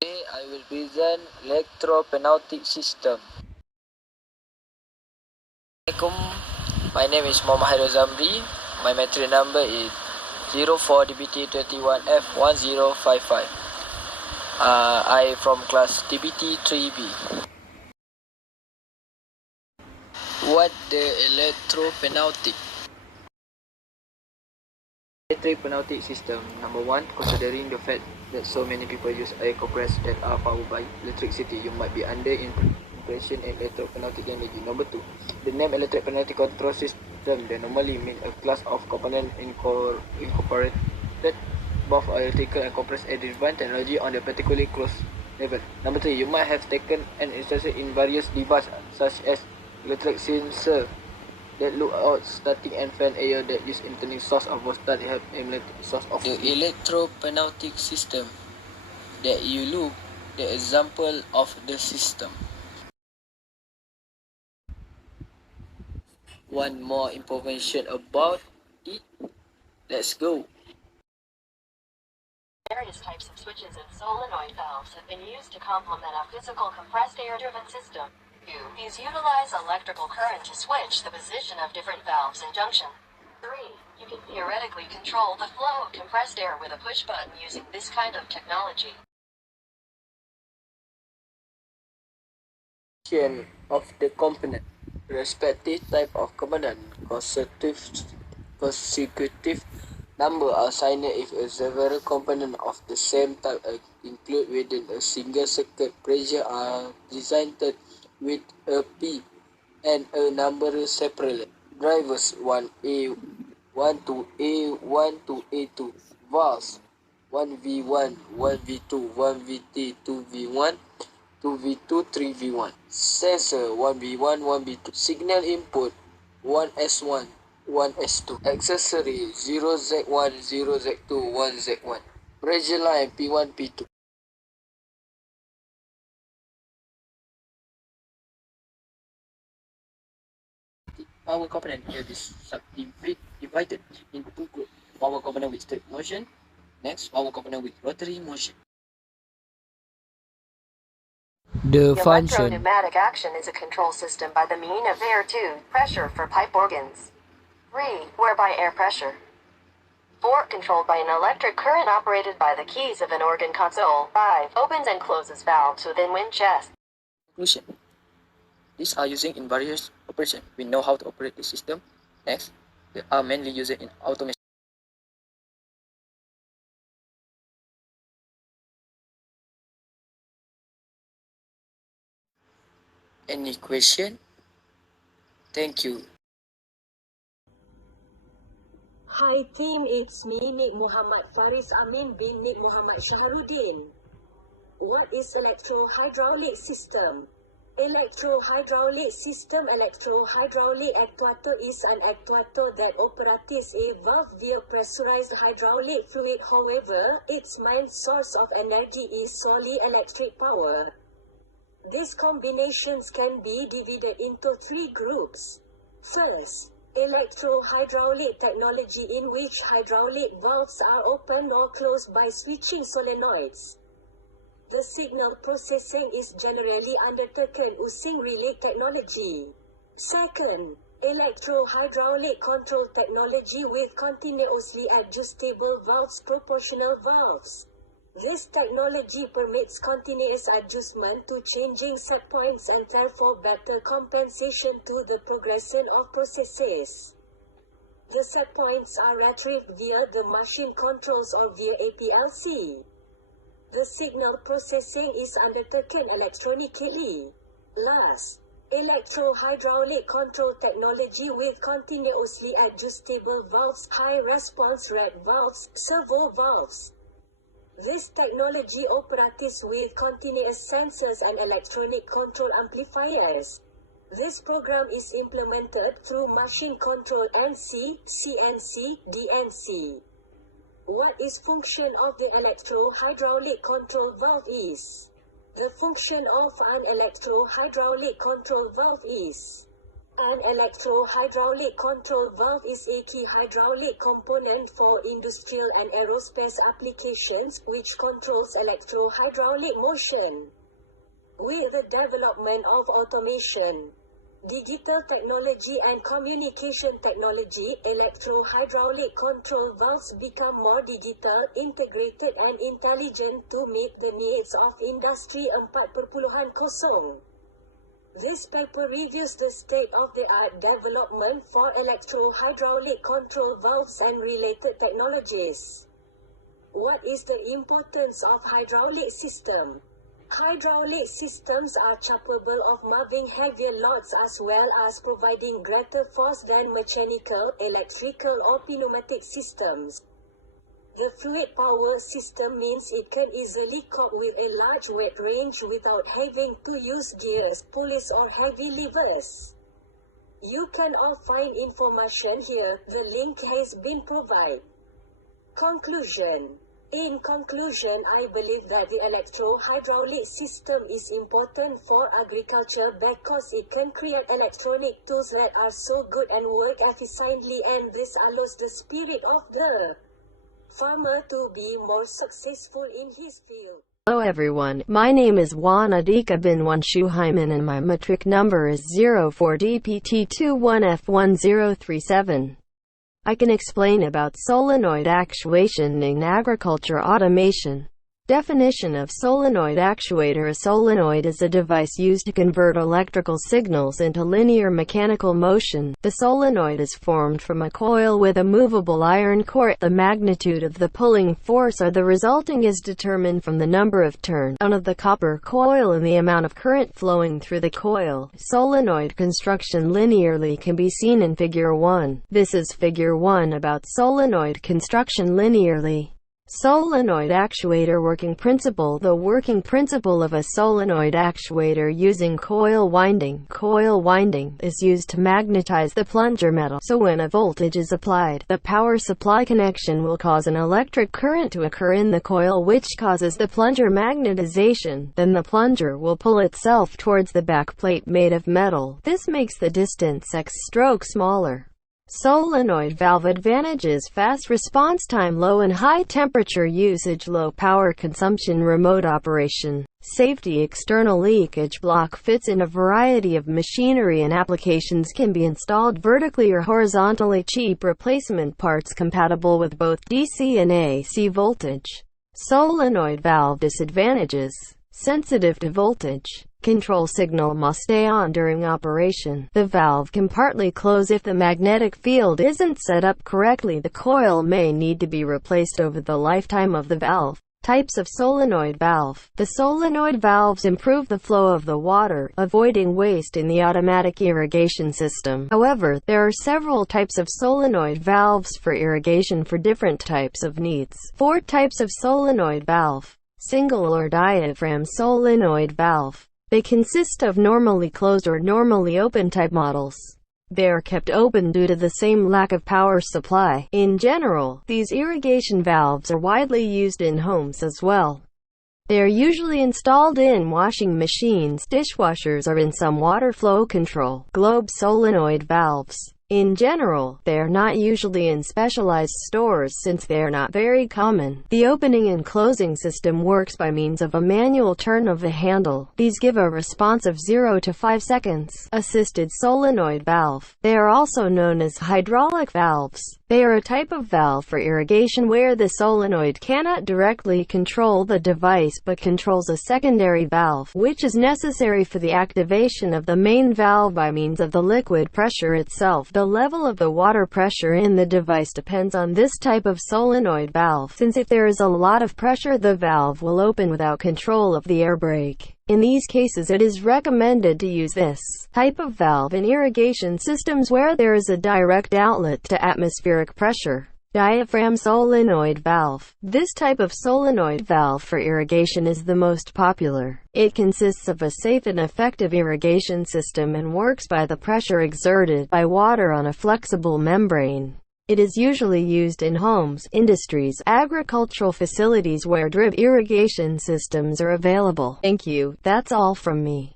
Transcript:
Today I will present electropneumatic system. Assalamualaikum. My name is Muhammad Hairul Zamri. My metric number is 04DBT21F1055. I from class DBT 3B. What the electropneumatic? Electropneumatic system. Number one, considering the fact that so many people use air compressors that are powered by electricity, you might be under impression in electropneumatic energy. Number two, the name electropneumatic control system that normally means a class of components incorporated both electrical and compressed air driven technology on a particularly close level. Number three, you might have taken an interest in various devices such as electric sensor that look out starting and fan air that use internal source of voltage help emulate source of the electropneumatic system that you look the example of the system. One more information about it. Let's go. Various types of switches and solenoid valves have been used to complement a physical compressed air-driven system. These utilize electrical current to switch the position of different valves and junctions. 3. You can theoretically control the flow of compressed air with a push button using this kind of technology. Of the component, respective type of component, consecutive number are assigned if several components of the same type are included within a single circuit. Pressure are designed with a P and a number separate. Drivers 1A, 1 to A1 to A2. Valves 1V1, 1V2, 1VT, 2V1, 2V2, 3V1. Sensor 1V1, 1V2. Signal input 1S1, 1S2. Accessory 0Z1, 0Z2, 1Z1. Pressure line P1, P2. Power component here is subdivided into two groups. Power component with straight motion. Next, power component with rotary motion. The function. Electropneumatic action is a control system by the mean of air to pressure for pipe organs. 3. Whereby air pressure. 4. Controlled by an electric current operated by the keys of an organ console. 5. Opens and closes valves within wind chest. Conclusion. These are using in various operations. We know how to operate the system. Next, they are mainly used in automation. Any question? Thank you. Hi team, it's me, Nik Muhammad Faris Amin bin Nik Muhammad Shaharuddin. What is electro-hydraulic system? Electro-hydraulic system. Electro-hydraulic actuator is an actuator that operates a valve via pressurized hydraulic fluid. However, its main source of energy is solely electric power. These combinations can be divided into three groups. First, electro-hydraulic technology, in which hydraulic valves are opened or closed by switching solenoids. The signal processing is generally undertaken using relay technology. Second, electro-hydraulic control technology with continuously adjustable valves, proportional valves. This technology permits continuous adjustment to changing set points and therefore better compensation to the progression of processes. The set points are retrieved via the machine controls or via a PLC. The signal processing is undertaken electronically. Last, electro-hydraulic control technology with continuously adjustable valves, high response rate valves, servo valves. This technology operates with continuous sensors and electronic control amplifiers. This program is implemented through machine control NC, CNC, DNC. What is function of the electro-hydraulic control valve is? The function of an electro-hydraulic control valve is An electro-hydraulic control valve is a key hydraulic component for industrial and aerospace applications, which controls electro-hydraulic motion. With the development of automation, digital technology and communication technology, electro-hydraulic control valves become more digital, integrated and intelligent to meet the needs of Industry 4.0. This paper reviews the state-of-the-art development for electro-hydraulic control valves and related technologies. What is the importance of hydraulic system? Hydraulic systems are capable of moving heavier loads as well as providing greater force than mechanical, electrical or pneumatic systems. The fluid power system means it can easily cope with a large weight range without having to use gears, pulleys or heavy levers. You can all find information here, the link has been provided. Conclusion. In conclusion, I believe that the electro-hydraulic system is important for agriculture because it can create electronic tools that are so good and work efficiently, and this allows the spirit of the farmer to be more successful in his field. Hello everyone, my name is Wanadika bin Wanshu Hyman and my metric number is 04DPT21F1037. I can explain about solenoid actuation in agriculture automation. Definition of solenoid actuator. A solenoid is a device used to convert electrical signals into linear mechanical motion. The solenoid is formed from a coil with a movable iron core. The magnitude of the pulling force or the resulting is determined from the number of turns of the copper coil and the amount of current flowing through the coil. Solenoid construction linearly can be seen in Figure 1. This is Figure 1 about solenoid construction linearly. Solenoid actuator working principle. The working principle of a solenoid actuator using coil winding. Coil winding is used to magnetize the plunger metal, so when a voltage is applied, the power supply connection will cause an electric current to occur in the coil which causes the plunger magnetization. Then the plunger will pull itself towards the back plate made of metal. This makes the distance x stroke smaller. Solenoid valve advantages: fast response time, low and high temperature usage, low power consumption, remote operation. Safety: external leakage block fits in a variety of machinery and applications, can be installed vertically or horizontally. Cheap replacement parts compatible with both DC and AC voltage. Solenoid valve disadvantages: sensitive to voltage. Control signal must stay on during operation. The valve can partly close if the magnetic field isn't set up correctly. The coil may need to be replaced over the lifetime of the valve. Types of solenoid valve. The solenoid valves improve the flow of the water, avoiding waste in the automatic irrigation system. However, there are several types of solenoid valves for irrigation for different types of needs. 4 types of solenoid valve. Single or diaphragm solenoid valve. They consist of normally closed or normally open type models. They are kept open due to the same lack of power supply. In general, these irrigation valves are widely used in homes as well. They are usually installed in washing machines, dishwashers, or in some water flow control. Globe solenoid valves. In general, they are not usually in specialized stores since they are not very common. The opening and closing system works by means of a manual turn of the handle. These give a response of 0 to 5 seconds. Assisted solenoid valve. They are also known as hydraulic valves. They are a type of valve for irrigation where the solenoid cannot directly control the device but controls a secondary valve, which is necessary for the activation of the main valve by means of the liquid pressure itself. The level of the water pressure in the device depends on this type of solenoid valve, since if there is a lot of pressure, the valve will open without control of the air brake. In these cases, it is recommended to use this type of valve in irrigation systems where there is a direct outlet to atmospheric pressure. Diaphragm solenoid valve. This type of solenoid valve for irrigation is the most popular. It consists of a safe and effective irrigation system and works by the pressure exerted by water on a flexible membrane. It is usually used in homes, industries, agricultural facilities where drip irrigation systems are available. Thank you. That's all from me.